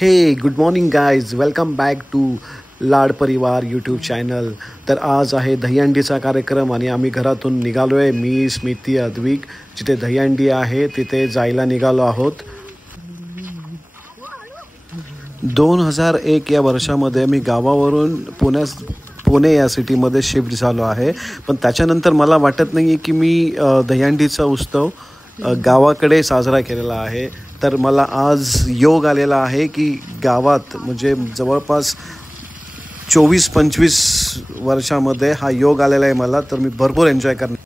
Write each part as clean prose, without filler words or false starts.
हे good morning guys, welcome back to Lad Parivar YouTube channel. तर आज आहे दहीहंडीचा कार्यक्रम आणि आम्ही घरातून निघालो आहे. मी, स्मिती, अद्विक, जिथे दहीहंडी आहे तिथे जायला निघालो आहोत. 2001 या वर्षामध्ये मी गावावरून पुणे या सिटीमध्ये शिफ्ट झालो आहे. पण त्याच्यानंतर मला वाटत नाही आहे की मी दहीहंडीचा उत्सव गावाकडे साजरा केलेला आहे. तर मला आज योग आलेला आहे की गावात म्हणजे जवळपास 24-25 वर्षामध्ये हा योग आलेला आहे मला. तर मी भरपूर एन्जॉय करणार.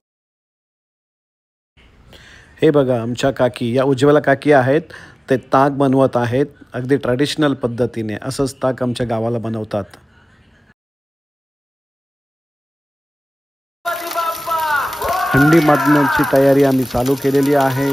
हे बघा, आमच्या काकी, या उज्ज्वला काकी आहेत, ते ताक बनवत आहेत अगदी ट्रॅडिशनल पद्धतीने. असंच ताक आमच्या गावाला बनवतात. हंडी मारण्याची तयारी आम्ही चालू केलेली आहे.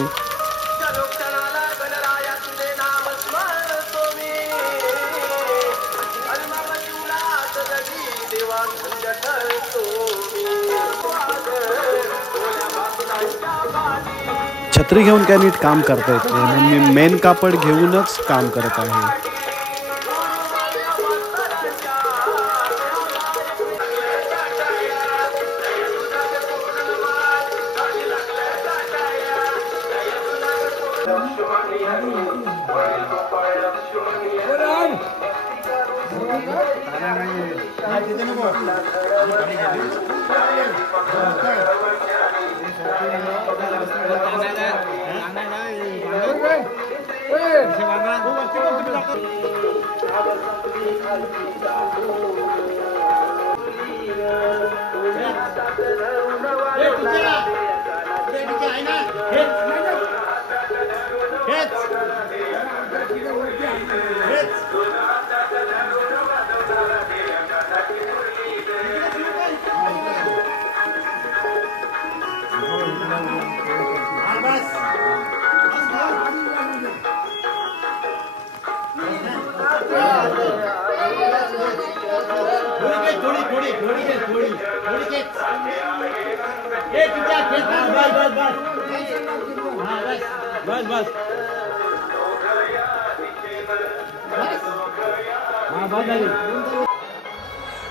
छत्री घेऊन काय नीट काम करता येत नाही, म्हणून मी मेन कापड घेऊनच काम करत आहे.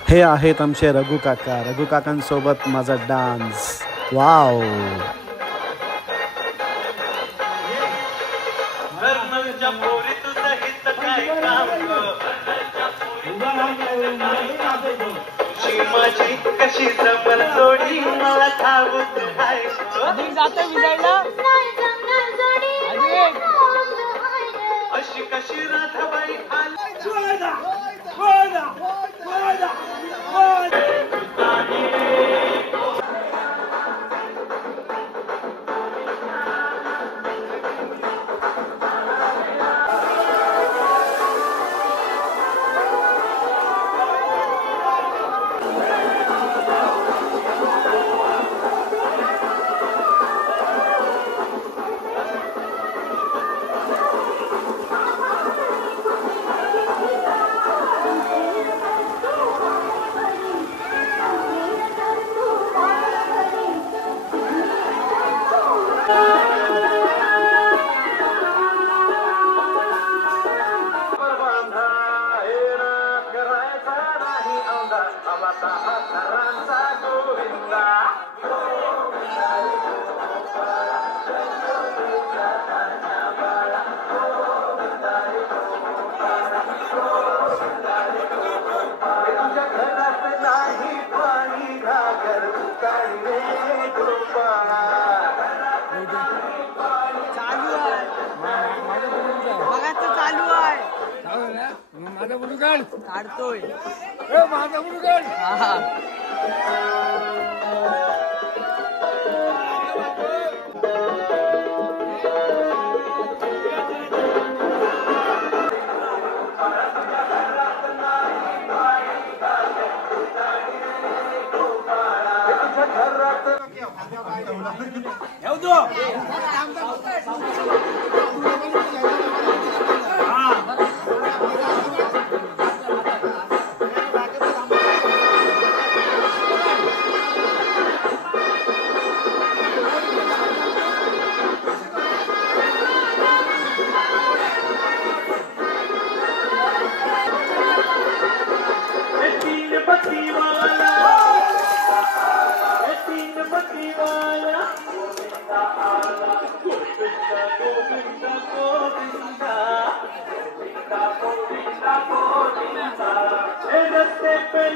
हे आहेत आमचे रघु काका. रघु काकांसोबत माझा डान्स. वाव. माझी कशी जमल जोडी मला ठाऊक आहे. अशी कशी राधाबाई काढतोय.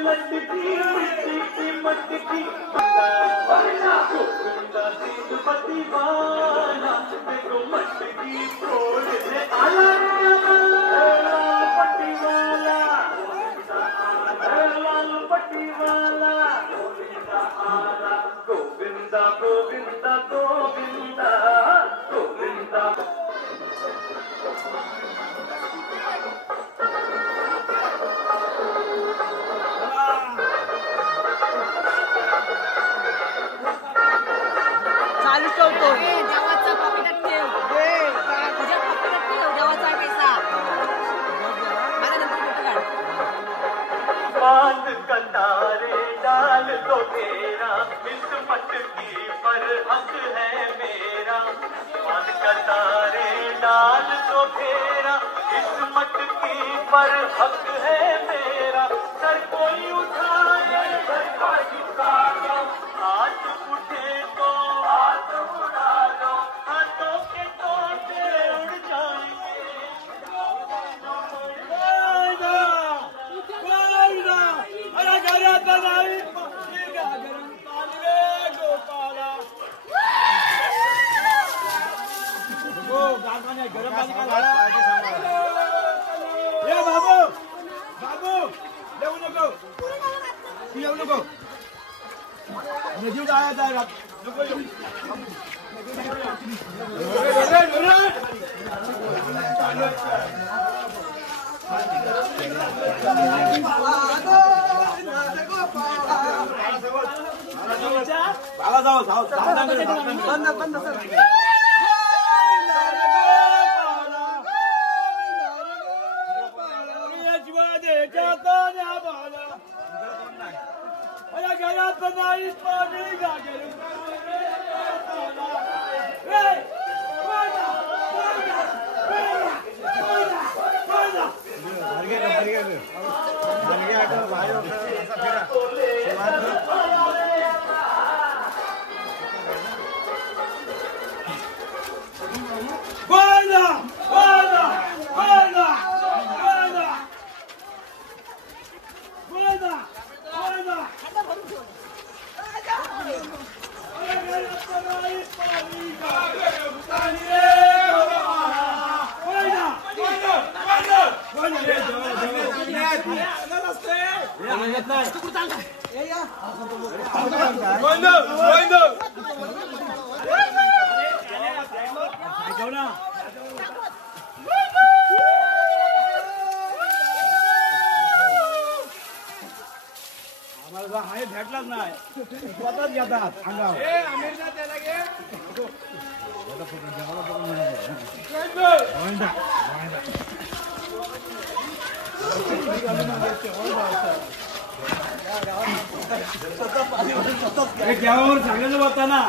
लटकी मटकी मटकी गोविंदा सीधपति वाला देखो मटकी फोड़ने आला पट्टी वाला लाल पट्टी वाला गोविंदा गोविंदा गोविंदा गोविंदा चालू ठेवतो देवाचा पॉकेटात ठेव तुझ्या पॉकेटात ठेव देवाचा पैसा मला नंतर फोटो काढ बात कतारे डाल दो तेरा इस मटकी पर हक है मेरा बात कतारे डाल दो तेरा इस मटकी पर हक है मेरा सर कोई उठाए सर कोई झुकाए हाथ उठे तो हाथ उड़ा लो हाथों के तोते उड़ जाएंगे अरे घरात नाही गोपाला हो गागाने गरम पाणी ए बाबू बाबू येऊ नको येऊ नको अरे जीव आया जाय नको येऊ बाला जाओ जाओ बंद बंद सर घरात नाही पाणी आम्हाला भेटलाच नाही स्वतःच घेतात अंगावर देवावर सांगायचं होता ना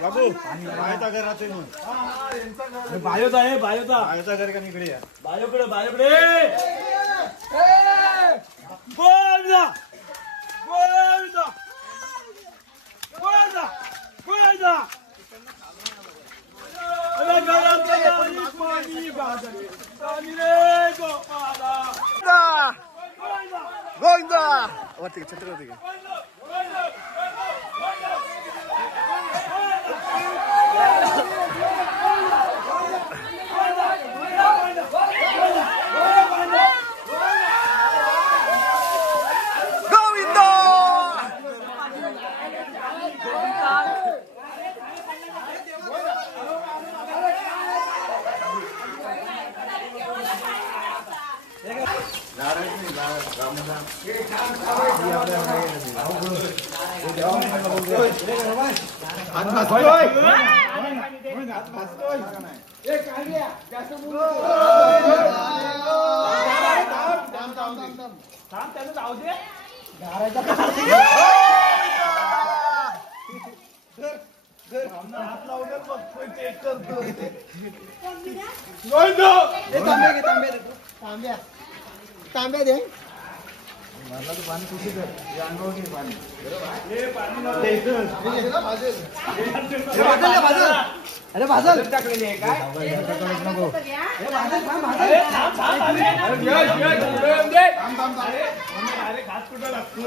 बाबू बायोचा घर राहते म्हणून बायोचा आहे बायोचा घर का निकडे बायोकडे बायोकडे गोविंदा गोविंदा गोविंदा गोविंदा अरे घरात पाणी बाजरी पाणी रे गोपाला गोविंदा वरती छत्रपती तांब्या दे अरे भाजल टाकलेली आहे काय खास कुठं लागतो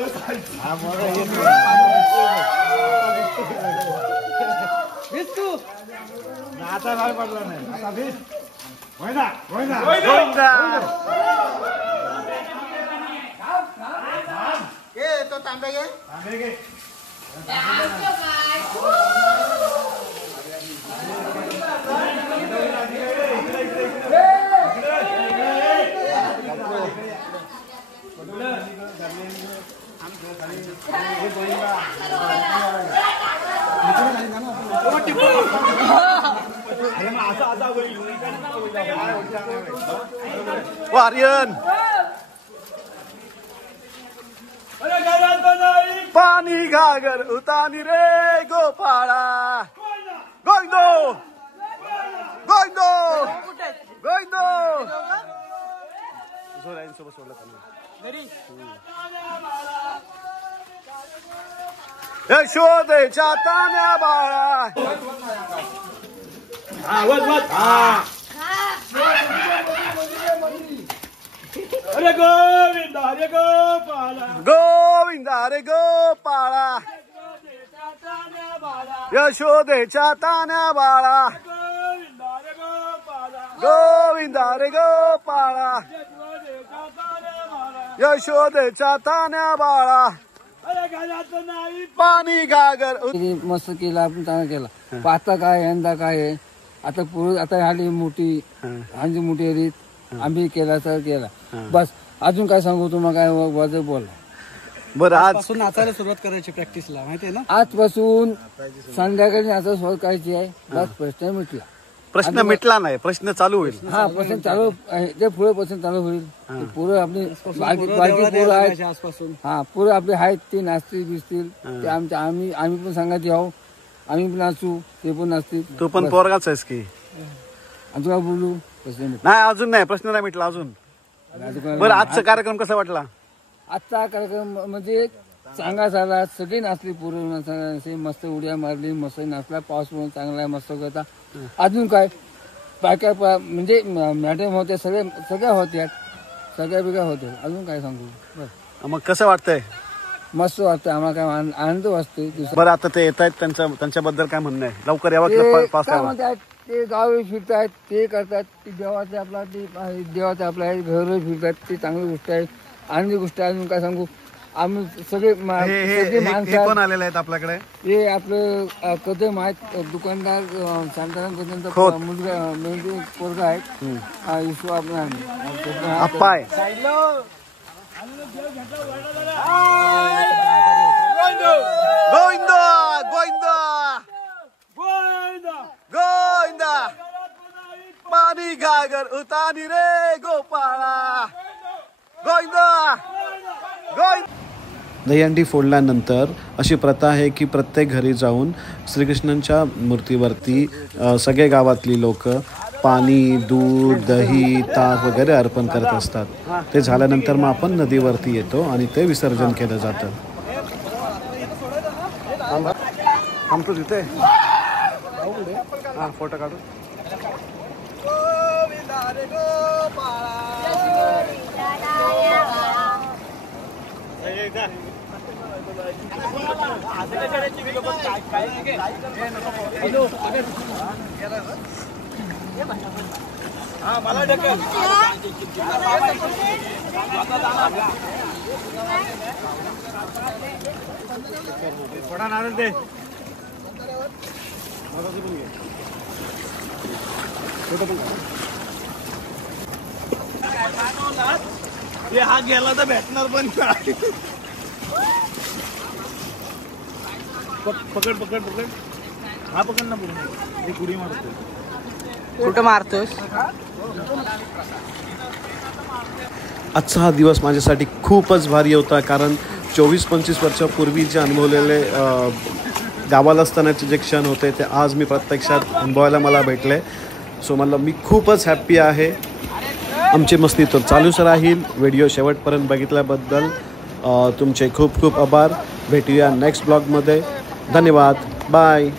नाचा काय पडला नाही तो तांबे घे आर्यन पाणी घागर उतानी रे गोपाळा गोविंदो गोविंदो गोविंदो सोबत सोडलं यशोदेच्या तान्या बाळा अरे गोविंद हरे गोपाला गोविंद हरे गोपाळा यशोदेच्या तान्या बाळा गोविंद हरे गोपाळा यशोदेच्या तान्या बाळा पाणी घागर मस्त केला आपण चांगला केला आता काय यंदा काय आहे आता पुढे आता आली मोठी आमची मोठी रीत आम्ही केला तर केला बस अजून काय सांगू तुम्हाला काय वाजव बोला बरं आज पासून नाचायला सुरुवात करायची प्रॅक्टिसला माहितीये ना आजपासून संध्याकाळी नाचायला सुरुवात करायची आहे बस प्रश्न मिटला प्रश्न मिटला नाही प्रश्न चालू होईल हा प्रश्न चालू ते पुढे प्रश्न चालू होईल पुढे आपली बाकी पोरं आहेत आजपासून हा पुढे आपले आहेत ते नाचतील बिचतील ते आमच्या आम्ही पण सांगायचे आहो आम्ही पण नाचू ते पण नाचतील तू पण पोरगाच आहेस की आणि तुला बोलू प्रश्न मिटला नाही अजून नाही प्रश्न नाही मिटला अजून बरं आजचा कार्यक्रम कसा वाटला आजचा कार्यक्रम म्हणजे चांगला झाला सगळे नाचले पूर्ण मस्त उड्या मारली मस्त नाचला पाऊस पण चांगला आहे मस्त करता अजून काय बायका म्हणजे मॅडम होत्या सगळ्या होत्या सगळ्या बिगळ्या होत्या अजून काय सांगू बस मग कसं वाटतंय मस्त वाटतं आम्हाला काय आनंद वाटते बरं आता ते येत आहेत त्यांच्याबद्दल काय म्हणणं आहे लवकर यावं पास काय यावं म्हणतात ते गावी फिरतायत ते करतात ते देवाचे आपला ते देवाचे आपल्या घर फिरतात ते चांगली गोष्ट आहे आनंदी गोष्ट आहे अजून काय सांगू आम्ही सगळे माणसं कोण आलेले आहेत आपल्याकडे हे आपलं कदम आहेत दुकानदार शांताराम कदमचा मुलगा म्हणजे पोरगा आहे ईश्वर आपला आप्पा आहे गोविंद गोविंद गोविंद पाणी घागर उतानी रे गोपाळा गोविंद गोविंद दहीहंडी फोडल्यानंतर अशी प्रथा आहे की प्रत्येक घरी जाऊन श्रीकृष्णांच्या मूर्तीवरती सगळे गावातली लोक पाणी दूध दही ताक वगैरे अर्पण करत असतात ते झाल्यानंतर मग आपण नदीवरती येतो आणि ते विसर्जन केलं जातं थांबतो तिथे हा फोटो काढू मला ढकल थोडा नारळ दे हा गेला तर भेटणार पण पकड पकड पकड हा पकड ना पूर्ण एक उडी मारतो. कुठं मारतोस? आजचा हा दिवस माझ्यासाठी खूपच भारी होता, कारण 24-25 वर्षापूर्वी जे अनुभवलेले गावाला असतानाचे जे क्षण होते ते आज मी प्रत्यक्षात अनुभवायला मला भेटले. सो मी खूपच हॅप्पी आहे. आमची मस्ती तर चालूच राहील. व्हिडिओ शेवटपर्यंत बघितल्याबद्दल तुमचे खूप खूप आभार. भेटूया नेक्स्ट ब्लॉगमध्ये. धन्यवाद. बाय.